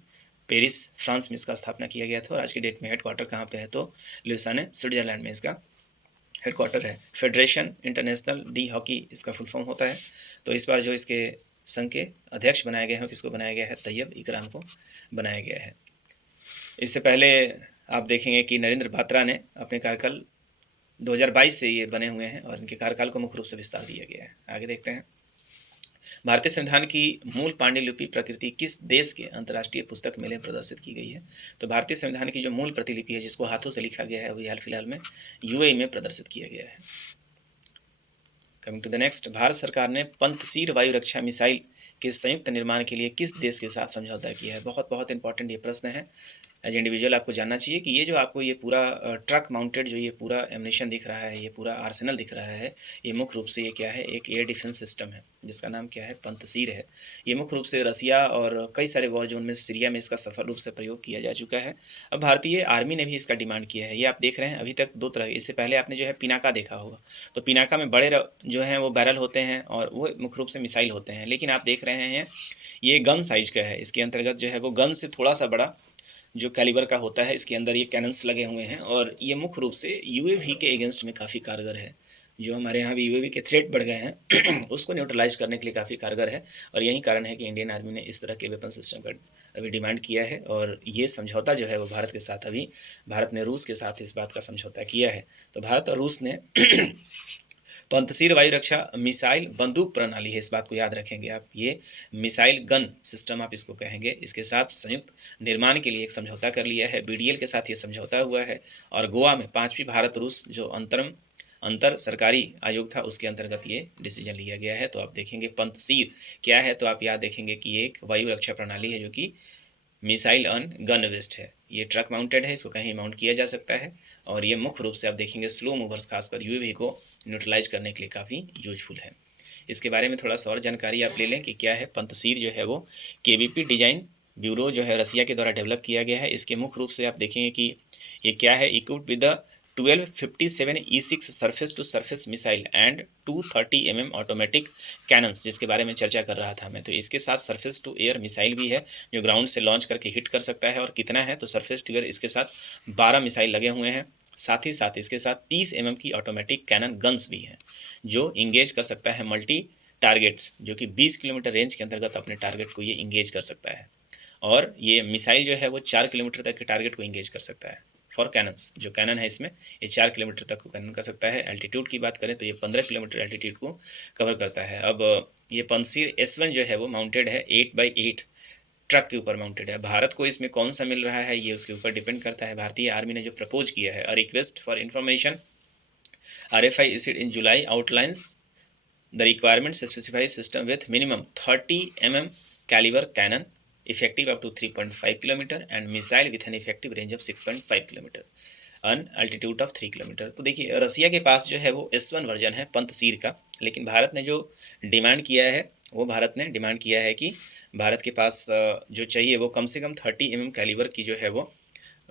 पेरिस फ्रांस में इसका स्थापना किया गया था और आज की डेट में हेडक्वार्टर कहाँ पे है? तो लुसाने स्विट्जरलैंड में इसका हेडक्वार्टर है। फेडरेशन इंटरनेशनल डी हॉकी इसका फुल फॉर्म होता है। तो इस बार जो इसके संघ के अध्यक्ष बनाए गए हैं, किसको बनाया गया है? तैयब इकराम को बनाया गया है। इससे पहले आप देखेंगे कि नरेंद्र बात्रा ने अपने कार्यकाल 2022 से ये बने हुए हैं और इनके कार्यकाल को मुख्य रूप से विस्तार दिया गया है। आगे देखते हैं। भारतीय संविधान की मूल पांडुलिपि प्रकृति किस देश के अंतर्राष्ट्रीय पुस्तक मेले में प्रदर्शित की गई है? तो भारतीय संविधान की जो मूल प्रतिलिपि है, जिसको हाथों से लिखा गया है, वो हाल फिलहाल में UAE में प्रदर्शित किया गया है। Coming to the next, Bharat सरकार ने पंतसीर वायु रक्षा मिसाइल के संयुक्त निर्माण के लिए किस देश के साथ समझौता किया है? बहुत बहुत इंपॉर्टेंट ये प्रश्न है। एज इंडिविजुअल आपको जानना चाहिए कि ये जो आपको ये पूरा ट्रक माउंटेड जो ये पूरा एमुनेशन दिख रहा है, ये पूरा आर्सेनल दिख रहा है, ये मुख्य रूप से ये क्या है? एक एयर डिफेंस सिस्टम है जिसका नाम क्या है? पंतसीर है। ये मुख्य रूप से रसिया और कई सारे वॉर जोन में, सीरिया में इसका सफल रूप से प्रयोग किया जा चुका है। अब भारतीय आर्मी ने भी इसका डिमांड किया है। ये आप देख रहे हैं अभी तक 2 तरह, इससे पहले आपने जो है पिनाका देखा होगा। तो पिनाका में बड़े जो हैं वो बैरल होते हैं और वो मुख्य रूप से मिसाइल होते हैं, लेकिन आप देख रहे हैं ये गन साइज का है। इसके अंतर्गत जो है वो गन से थोड़ा सा बड़ा जो कैलिबर का होता है, इसके अंदर ये कैनन्स लगे हुए हैं और ये मुख्य रूप से UAV के अगेंस्ट में काफ़ी कारगर है। जो हमारे यहाँ भी UAV के थ्रेट बढ़ गए हैं उसको न्यूट्रलाइज करने के लिए काफ़ी कारगर है और यही कारण है कि इंडियन आर्मी ने इस तरह के वेपन सिस्टम का अभी डिमांड किया है। और ये समझौता जो है वो भारत के साथ, अभी भारत ने रूस के साथ इस बात का समझौता किया है। तो भारत और रूस ने पंतसीर वायु रक्षा मिसाइल बंदूक प्रणाली है, इस बात को याद रखेंगे आप। ये मिसाइल गन सिस्टम आप इसको कहेंगे। इसके साथ संयुक्त निर्माण के लिए एक समझौता कर लिया है, बीडीएल के साथ ये समझौता हुआ है। और गोवा में 5वीं भारत रूस जो अंतर सरकारी आयोग था, उसके अंतर्गत ये डिसीजन लिया गया है। तो आप देखेंगे पंतसीर क्या है, तो आप याद देखेंगे कि ये एक वायु रक्षा प्रणाली है जो कि मिसाइल ऑन गन बेस्ड है। ये ट्रक माउंटेड है, इसको कहीं माउंट किया जा सकता है। और ये मुख्य रूप से आप देखेंगे स्लो मूवर्स खासकर यूएवी को न्यूट्रलाइज करने के लिए काफ़ी यूजफुल है। इसके बारे में थोड़ा सा और जानकारी आप ले लें कि क्या है। पंतसीर जो है वो केबीपी डिजाइन ब्यूरो जो है रसिया के द्वारा डेवलप किया गया है। इसके मुख्य रूप से आप देखेंगे कि ये क्या है, equipped with the 1257 E6 surface to surface missile and 230 mm automatic cannons, जिसके बारे में चर्चा कर रहा था मैं। तो इसके साथ सरफेस टू एयर मिसाइल भी है जो ग्राउंड से लॉन्च करके हिट कर सकता है। और कितना है, तो सरफेस टू एयर इसके साथ 12 मिसाइल लगे हुए हैं। साथ ही साथ इसके साथ 30 mm की ऑटोमेटिक कैनन गन्स भी हैं जो इंगेज कर सकता है मल्टी टारगेट्स, जो कि 20 किलोमीटर रेंज के अंतर्गत अपने टारगेट को ये इंगेज कर सकता है। और ये मिसाइल जो है वो 4 किलोमीटर तक के टारगेट को इंगेज कर सकता है। फॉर कैनन्स, जो कैनन है इसमें ये 4 किलोमीटर तक को कैनन कर सकता है। एल्टीट्यूड की बात करें तो ये 15 किलोमीटर एल्टीट्यूड को कवर करता है। अब ये पंतसीर S1 जो है वो माउंटेड है 8x8 ट्रक के ऊपर माउंटेड है। भारत को इसमें कौन सा मिल रहा है ये उसके ऊपर डिपेंड करता है। भारतीय आर्मी ने जो प्रपोज किया है, a request for information RFI issued in July outlines the requirements specify system with minimum 30 mm caliber cannon effective up to 3.5 km and missile with an effective range of 6.5 km an altitude of 3 km। तो देखिए रसिया के पास जो है वो S1 वर्जन है पंतसीर का, लेकिन भारत ने जो डिमांड किया है वो भारत ने डिमांड किया है कि भारत के पास जो चाहिए वो कम से कम 30 mm कैलिबर की जो है वो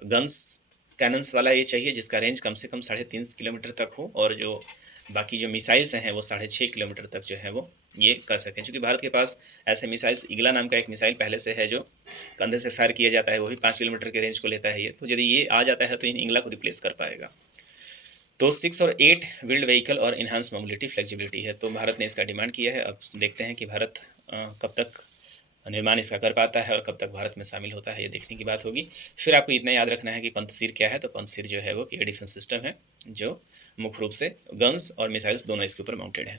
गन्स कैनन्स वाला ये चाहिए, जिसका रेंज कम से कम 3.5 किलोमीटर तक हो और जो बाकी जो मिसाइल्स हैं वो 6.5 किलोमीटर तक जो है वो ये कर सकें। क्योंकि भारत के पास ऐसे मिसाइल्स, ईगला नाम का एक मिसाइल पहले से है जो कंधे से फायर किया जाता है, वही 5 किलोमीटर के रेंज को लेता है ये। तो यदि ये आ जाता है तो इन ईगला को रिप्लेस कर पाएगा। तो 6 और 8 व्हील्ड व्हीकल और इन्हांस मोबिलिटी फ्लेक्सिबिलिटी है। तो भारत ने इसका डिमांड किया है। अब देखते हैं कि भारत कब तक निर्माण इसका कर पाता है और कब तक भारत में शामिल होता है, ये देखने की बात होगी। फिर आपको इतना याद रखना है कि पंतसीर क्या है। तो पंतसीर जो है वो एयर डिफेंस सिस्टम है जो मुख्य रूप से गन्स और मिसाइल्स दोनों इसके ऊपर माउंटेड है।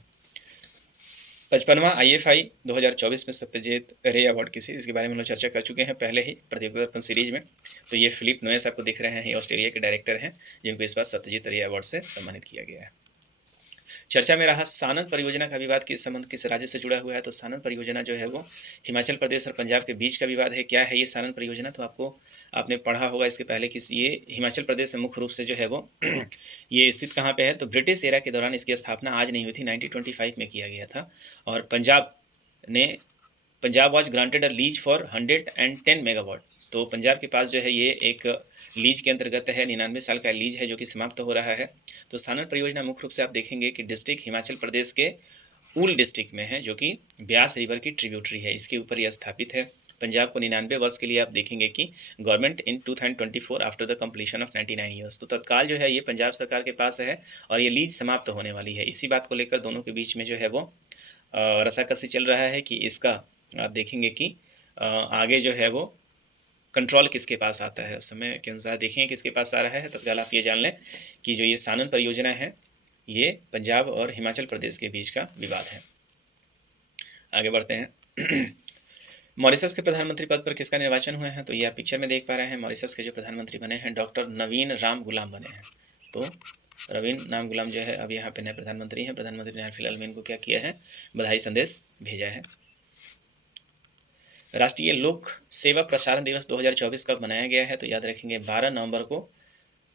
55वां IFI 2024 में सत्यजीत रे अवार्ड किसी, इसके बारे में हम लोग चर्चा कर चुके हैं पहले ही प्रतियोगिता सीरीज में। तो ये फिलिप नोयस आपको दिख रहे हैं, ये ऑस्ट्रेलिया के डायरेक्टर हैं जिनको इस बार सत्यजीत रे अवार्ड से सम्मानित किया गया है। चर्चा में रहा सानन परियोजना का विवाद किस संबंध किस राज्य से जुड़ा हुआ है। तो सानन परियोजना जो है वो हिमाचल प्रदेश और पंजाब के बीच का विवाद है। क्या है ये सानन परियोजना, तो आपने पढ़ा होगा इसके पहले कि ये हिमाचल प्रदेश में मुख्य रूप से जो है वो ये स्थित कहाँ पे है, तो ब्रिटिश एरा के दौरान इसकी स्थापना आज नहीं हुई थी, 1925 में किया गया था। और Punjab was granted a lease for 110 megawatt. तो पंजाब के पास जो है ये एक लीज के अंतर्गत है, 99 साल का लीज है जो कि समाप्त हो रहा है। तो सानन परियोजना मुख्य रूप से आप देखेंगे कि डिस्ट्रिक्ट हिमाचल प्रदेश के ऊल डिस्ट्रिक्ट में है, जो कि ब्यास रिवर की ट्रिब्यूटरी है, इसके ऊपर यह स्थापित है। पंजाब को 99 वर्ष के लिए आप देखेंगे कि government in 2024 after the completion of 99 years. तो तत्काल जो है ये पंजाब सरकार के पास है और ये लीज समाप्त होने वाली है। इसी बात को लेकर दोनों के बीच में जो है वो रसाकसी चल रहा है कि इसका आप देखेंगे कि आगे जो है वो कंट्रोल किसके पास आता है। उस समय के अनुसार देखेंगे किसके पास आ रहा है। तत्काल आप ये जान लें कि जो ये सानन परियोजना है ये पंजाब और हिमाचल प्रदेश के बीच का विवाद है। आगे बढ़ते हैं। मॉरिशस के प्रधानमंत्री पद पर किसका निर्वाचन हुआ है, तो ये आप पिक्चर में देख पा रहे हैं। मॉरिशस के जो प्रधानमंत्री बने हैं डॉक्टर नवीन राम गुलाम बने हैं। तो नवीन राम गुलाम जो है अब यहाँ पे नए प्रधानमंत्री हैं। प्रधानमंत्री ने फिलहाल में इनको क्या किया है, बधाई संदेश भेजा है। राष्ट्रीय लोक सेवा प्रसारण दिवस 2024 कब मनाया गया है, तो याद रखेंगे 12 नवंबर को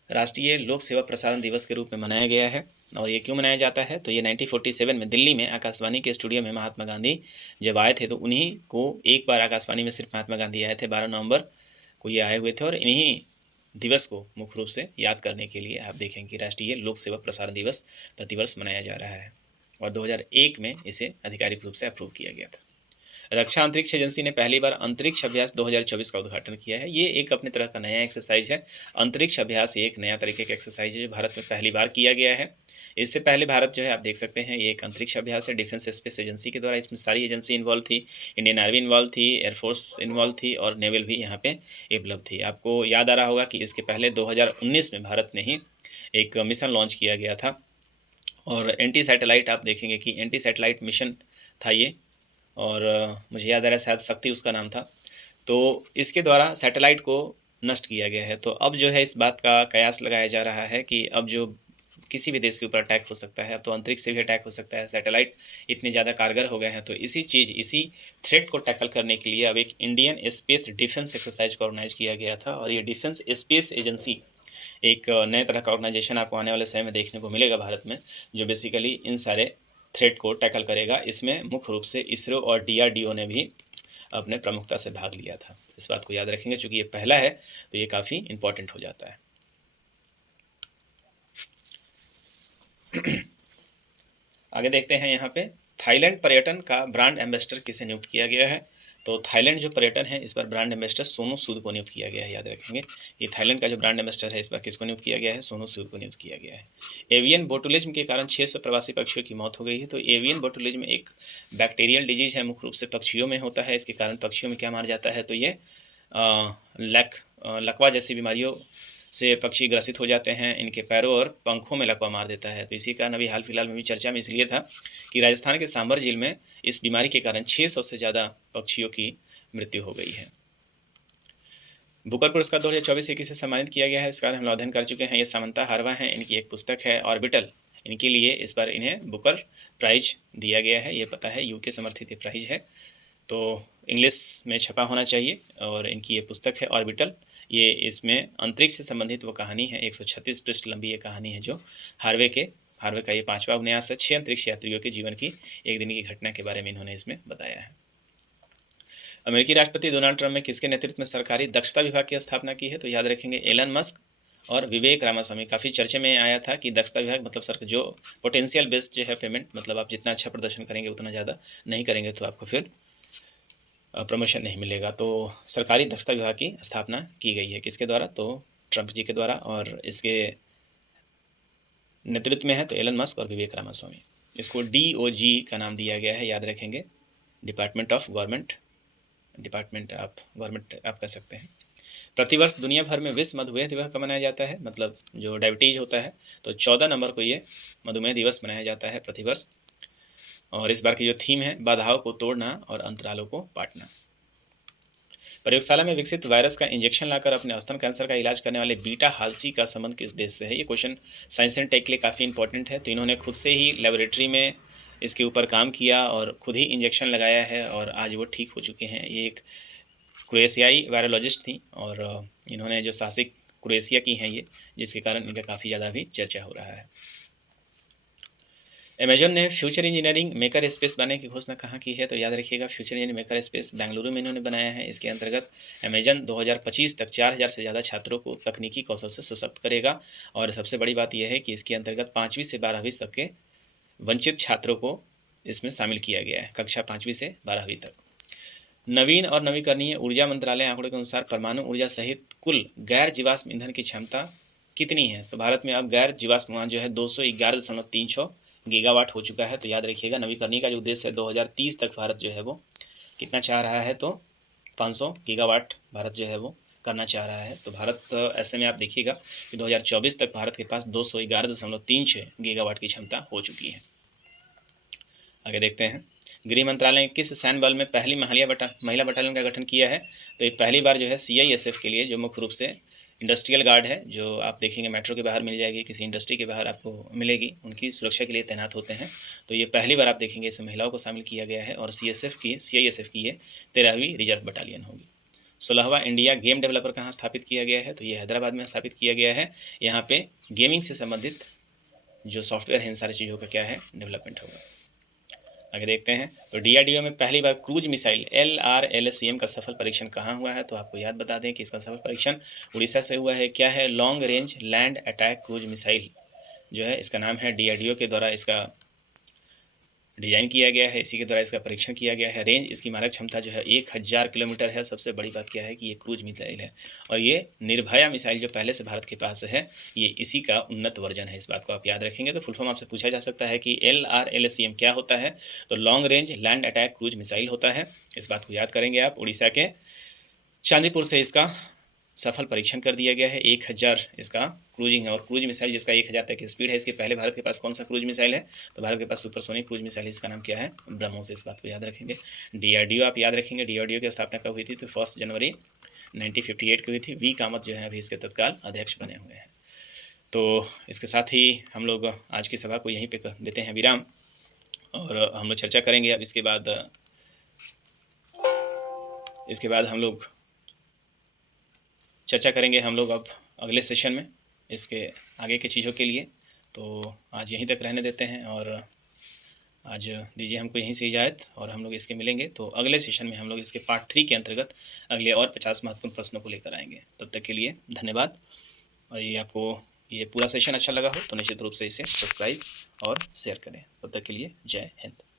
राष्ट्रीय लोक सेवा प्रसारण दिवस के रूप में मनाया गया है। और ये क्यों मनाया जाता है, तो ये 1947 में दिल्ली में आकाशवाणी के स्टूडियो में महात्मा गांधी जब आए थे, तो उन्हीं को एक बार आकाशवाणी में सिर्फ महात्मा गांधी आए थे, 12 नवंबर को ये आए हुए थे। और इन्हीं दिवस को मुख्य रूप से याद करने के लिए आप देखेंगे कि राष्ट्रीय लोक सेवा प्रसारण दिवस प्रतिवर्ष मनाया जा रहा है। और 2001 में इसे आधिकारिक रूप से अप्रूव किया गया था। रक्षा अंतरिक्ष एजेंसी ने पहली बार अंतरिक्ष अभ्यास 2024 का उद्घाटन किया है। ये एक अपनी तरह का नया एक्सरसाइज है। अंतरिक्ष अभ्यास एक नया तरीके का एक्सरसाइज है जो भारत में पहली बार किया गया है। इससे पहले भारत जो है आप देख सकते हैं ये एक अंतरिक्ष अभ्यास है डिफेंस स्पेस एजेंसी के द्वारा। इसमें सारी एजेंसी इन्वॉल्व थी, इंडियन आर्मी इन्वॉल्व थी, एयरफोर्स इन्वॉल्व थी और नेवल भी यहाँ पे उपलब्ध थी। आपको याद आ रहा होगा कि इसके पहले 2019 में भारत ने ही एक मिशन लॉन्च किया गया था और एंटी सैटेलाइट आप देखेंगे कि एंटी सैटेलाइट मिशन था ये, और मुझे याद आ रहा है शायद शक्ति उसका नाम था। तो इसके द्वारा सैटेलाइट को नष्ट किया गया है। तो अब जो है इस बात का कयास लगाया जा रहा है कि अब जो किसी भी देश के ऊपर अटैक हो सकता है, अब तो अंतरिक्ष से भी अटैक हो सकता है। सैटेलाइट इतने ज़्यादा कारगर हो गए हैं, तो इसी थ्रेट को टैकल करने के लिए अब एक इंडियन स्पेस डिफेंस एक्सरसाइज को ऑर्गेनाइज किया गया था। और ये डिफेंस स्पेस एजेंसी एक नए तरह का ऑर्गेनाइजेशन आपको आने वाले समय में देखने को मिलेगा भारत में, जो बेसिकली इन सारे थ्रेट को टैकल करेगा। इसमें मुख्य रूप से इसरो और डीआरडीओ ने भी अपने प्रमुखता से भाग लिया था। इस बात को याद रखेंगे, चूंकि ये पहला है तो ये काफ़ी इम्पोर्टेंट हो जाता है। आगे देखते हैं यहाँ पे थाईलैंड पर्यटन का ब्रांड एम्बेसडर किसे नियुक्त किया गया है। तो थाईलैंड जो पर्यटन है इस बार ब्रांड एम्बेसडर सोनू सूद को नियुक्त किया गया है। याद रखेंगे ये थाईलैंड का जो ब्रांड एम्बेसडर है इस बार किसको नियुक्त किया गया है, सोनू सूद को नियुक्त किया गया है। एवियन बोटुलिज्म के कारण 600 प्रवासी पक्षियों की मौत हो गई है। तो एवियन बोटुलिज्म एक बैक्टीरियल डिजीज है, मुख्य रूप से पक्षियों में होता है। इसके कारण पक्षियों में क्या मार जाता है, तो ये लकवा जैसी बीमारियों से पक्षी ग्रसित हो जाते हैं। इनके पैरों और पंखों में लकवा मार देता है। तो इसी कारण अभी हाल फिलहाल में भी चर्चा में इसलिए था कि राजस्थान के सांभर झील में इस बीमारी के कारण 600 से ज़्यादा पक्षियों की मृत्यु हो गई है। बुकर पुरस्कार 2024 से किसे सम्मानित किया गया है, इसका हम लोग अध्ययन कर चुके हैं। ये सामंता हारवा हैं, इनकी एक पुस्तक है ऑर्बिटल। इनके लिए इस बार इन्हें बुकर प्राइज दिया गया है। ये पता है यूके समर्थित ये प्राइज है, तो इंग्लिश में छपा होना चाहिए। और इनकी ये पुस्तक है ऑर्बिटल। ये इसमें अंतरिक्ष से संबंधित वो कहानी है, 136 पृष्ठ लंबी ये कहानी है, जो हार्वे का ये 5वां उपन्यास है। 6 अंतरिक्ष यात्रियों के जीवन की एक दिन की घटना के बारे में इन्होंने इसमें बताया है। अमेरिकी राष्ट्रपति डोनाल्ड ट्रंप ने किसके नेतृत्व में सरकारी दक्षता विभाग की स्थापना की है, तो याद रखेंगे एलन मस्क और विवेक रामास्वामी। काफ़ी चर्चे में आया था कि दक्षता विभाग मतलब सर जो पोटेंशियल बेस्ड जो है पेमेंट, मतलब आप जितना अच्छा प्रदर्शन करेंगे उतना ज़्यादा नहीं करेंगे तो आपको फिर प्रमोशन नहीं मिलेगा। तो सरकारी दक्षता विभाग की स्थापना की गई है किसके द्वारा, तो ट्रंप जी के द्वारा। और इसके नेतृत्व में है तो एलन मस्क और विवेक रामास्वामी। इसको DOG का नाम दिया गया है, याद रखेंगे, डिपार्टमेंट ऑफ गवर्नमेंट आप कह सकते हैं। प्रतिवर्ष दुनिया भर में विश्व मधुमेह दिवस कब मनाया जाता है, मतलब जो डायबिटीज होता है, तो 14 नवंबर को ये मधुमेह दिवस मनाया जाता है प्रतिवर्ष। और इस बार की जो थीम है, बाधाओं को तोड़ना और अंतरालों को पाटना। प्रयोगशाला में विकसित वायरस का इंजेक्शन लाकर अपने स्तन कैंसर का इलाज करने वाले बीटा हाल्सी का संबंध किस देश से है। ये क्वेश्चन साइंस एंड टेक के लिए काफ़ी इंपॉर्टेंट है। तो इन्होंने खुद से ही लेबोरेटरी में इसके ऊपर काम किया और खुद ही इंजेक्शन लगाया है और आज वो ठीक हो चुके हैं। ये एक क्रोएशियाई वायरोलॉजिस्ट थी और इन्होंने जो साहसिक क्रोएशिया की हैं ये, जिसके कारण इनका काफ़ी ज़्यादा भी चर्चा हो रहा है। अमेजन ने फ्यूचर इंजीनियरिंग मेकर स्पेस बनाने की घोषणा कहाँ की है, तो याद रखिएगा future engineering maker space Bengaluru में इन्होंने बनाया है। इसके अंतर्गत अमेजन 2025 तक 4000 से ज़्यादा छात्रों को तकनीकी कौशल से सशक्त करेगा। और सबसे बड़ी बात यह है कि इसके अंतर्गत 5वीं से 12वीं तक के वंचित छात्रों को इसमें शामिल किया गया है, कक्षा 5वीं से 12वीं तक। नवीन और नवीकरणीय ऊर्जा मंत्रालय आंकड़ों के अनुसार परमाणु ऊर्जा सहित कुल गैर जीवाश्म ईंधन की क्षमता कितनी है, तो भारत में अब गैर जीवाश्म ईंधन जो है 211.36 गीगावाट हो चुका है। तो याद रखिएगा नवीकरणीय का जो उद्देश्य है 2030 तक भारत जो है वो कितना चाह रहा है, तो 500 गीगावाट भारत जो है वो करना चाह रहा है। तो भारत ऐसे में आप देखिएगा कि 2024 तक भारत के पास 211.36 गीगावाट की क्षमता हो चुकी है। आगे देखते हैं, गृह मंत्रालय ने किस सैन्य बल में पहली महिला बटालियन का गठन किया है, तो ये पहली बार जो है CISF के लिए, जो मुख्य रूप से इंडस्ट्रियल गार्ड है, जो आप देखेंगे मेट्रो के बाहर मिल जाएगी, किसी इंडस्ट्री के बाहर आपको मिलेगी, उनकी सुरक्षा के लिए तैनात होते हैं। तो ये पहली बार आप देखेंगे इसमें महिलाओं को शामिल किया गया है। और CISF की ये 13वीं रिजर्व बटालियन होगी। 16वां इंडिया गेम डेवलपर कहाँ स्थापित किया गया है, तो ये हैदराबाद में स्थापित किया गया है। यहाँ पे गेमिंग से संबंधित जो सॉफ्टवेयर है इन सारी चीज़ों का क्या है डेवलपमेंट होगा। आगे देखते हैं, तो DRDO में पहली बार क्रूज मिसाइल LRLSM का सफल परीक्षण कहाँ हुआ है, तो आपको याद बता दें कि इसका सफल परीक्षण उड़ीसा से हुआ है। क्या है, long range land attack cruise missile जो है इसका नाम है। DRDO के द्वारा इसका डिजाइन किया गया है, इसी के द्वारा इसका परीक्षण किया गया है। रेंज इसकी मारक क्षमता जो है 1000 किलोमीटर है। सबसे बड़ी बात क्या है कि ये क्रूज मिसाइल है और ये निर्भया मिसाइल जो पहले से भारत के पास है ये इसी का उन्नत वर्जन है। इस बात को आप याद रखेंगे। तो फुल फॉर्म आपसे पूछा जा सकता है कि LRLSM क्या होता है, तो long range land attack cruise missile होता है। इस बात को याद करेंगे आप। उड़ीसा के चांदीपुर से इसका सफल परीक्षण कर दिया गया है। 1000 इसका क्रूजिंग है और क्रूज मिसाइल जिसका 1000 तक की स्पीड है, इसके पहले भारत के पास कौन सा क्रूज मिसाइल है? तो भारत के पास सुपरसोनिक क्रूज मिसाइल है, इसका नाम क्या है? ब्रह्मोस। इस बात को याद रखेंगे। डीआरडीओ आप याद रखेंगे, डीआरडीओ की स्थापना कब हुई थी? तो 1 जनवरी 1958 को हुई थी। वी कामत जो है अभी इसके तत्काल अध्यक्ष बने हुए हैं। तो इसके साथ ही हम लोग आज की सभा को यहीं पे कर देते हैं विराम और हम लोग चर्चा करेंगे अब इसके बाद हम लोग चर्चा करेंगे हम लोग अब अगले सेशन में इसके आगे की चीज़ों के लिए। तो आज यहीं तक रहने देते हैं और आज दीजिए हमको यहीं से इजाज़त और हम लोग इसके मिलेंगे। तो अगले सेशन में हम लोग इसके पार्ट 3 के अंतर्गत अगले और 50 महत्वपूर्ण प्रश्नों को लेकर आएंगे। तब तक के लिए धन्यवाद। और ये आपको ये पूरा सेशन अच्छा लगा हो तो निश्चित रूप से इसे सब्सक्राइब और शेयर करें। तब तक के लिए जय हिंद।